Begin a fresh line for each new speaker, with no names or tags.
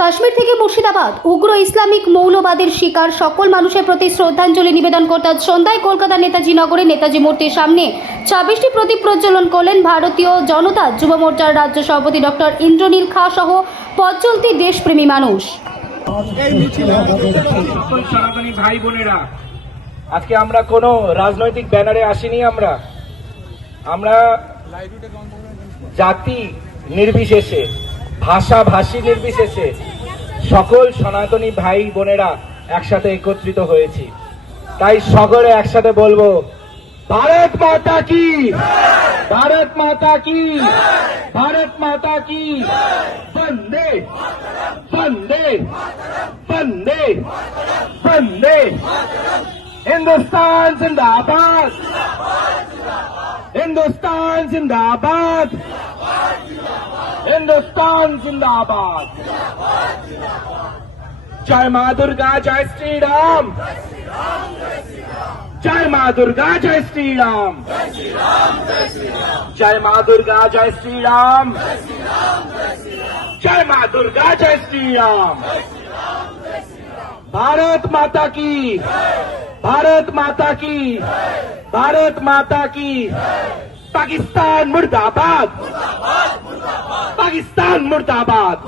কাশ্মীর থেকে মুর্শিদাবাদ উগ্র ইসলামিক মৌলবাদের শিকার সকল মানুষের প্রতি শ্রদ্ধাঞ্জলি নিবেদন করতে আজ সন্ধ্যায় কলকাতা নেতাজি নগরে নেতাজি মূর্তির সামনে ছাব্বিশটি প্রদীপ প্রজ্বলন করলেন ভারতীয় জনতা যুব মোর্চার রাজ্য সভাপতি ডক্টর ইন্দ্রনীল খা সহ পথ চলতি দেশপ্রেমী মানুষ।
ভাই বোনেরা আজকে আমরা কোনো রাজনৈতিক ব্যানারে আসিনি আমরা। আমরা জাতি নির্বিশেষে ভাষা ভাষী নির্বিশেষে সকল সনাতনী ভাই বোনেরা একসাথে একত্রিত হয়েছি তাই সকলে একসাথে বলবো ভারত মাতা কি ভারত মাতা কি ভারত মাতা কি বন্দে বন্দে বন্দে বন্দে हिंदुस्तान जिंदाबाद हिंदुस्तान जिंदाबाद हिंदुस्तान जिंदाबाद। जय माँ दुर्गा, जय श्री राम जय माँ दुर्गा, जय श्री राम जय माँ दुर्गा, जय श्री राम जय माँ दुर्गा, जय श्री राम भारत माता की, भारत माता की, भारत माता की, पाकिस्तान मुर्दाबाद। পাকিস্তান মুর্দাবাদ।